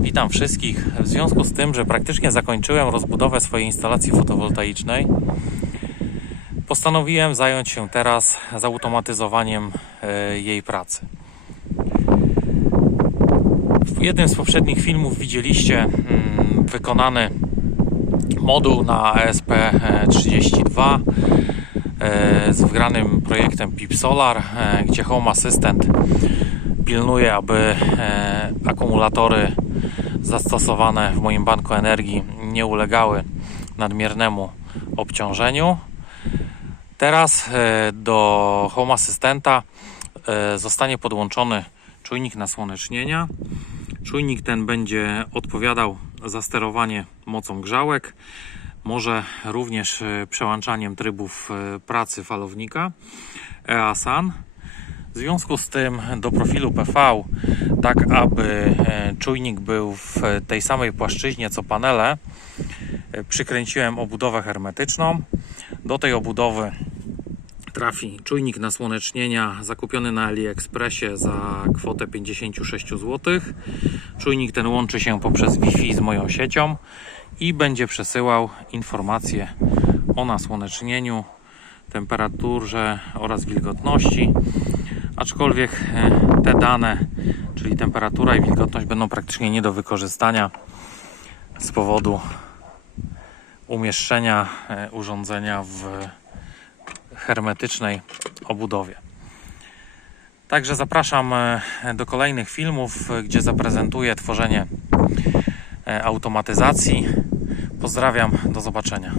Witam wszystkich. W związku z tym, że praktycznie zakończyłem rozbudowę swojej instalacji fotowoltaicznej, postanowiłem zająć się teraz zautomatyzowaniem e, jej pracy. W jednym z poprzednich filmów widzieliście mm, wykonany moduł na E ESP32 e, z wgranym projektem PIP Solar, e, gdzie Home Assistant pilnuje, aby e, akumulatory zastosowane w moim banku energii nie ulegały nadmiernemu obciążeniu. Teraz e, do Home Assistanta e, zostanie podłączony czujnik nasłonecznienia. Czujnik ten będzie odpowiadał za sterowanie mocą grzałek, może również przełączaniem trybów pracy falownika EASAN. W związku z tym do profilu PV, tak aby e, czujnik był w tej samej płaszczyźnie co panele, e, przykręciłem obudowę hermetyczną. Do tej obudowy trafi czujnik nasłonecznienia zakupiony na AliExpressie za kwotę 56 zł. Czujnik ten łączy się poprzez Wi-Fi z moją siecią i będzie przesyłał informacje o nasłonecznieniu, temperaturze oraz wilgotności. Aczkolwiek e, te dane, czyli temperatura i wilgotność, będą praktycznie nie do wykorzystania z powodu umieszczenia e, urządzenia w hermetycznej obudowie. Także zapraszam e, do kolejnych filmów, gdzie zaprezentuję tworzenie automatyzacji. Pozdrawiam, do zobaczenia.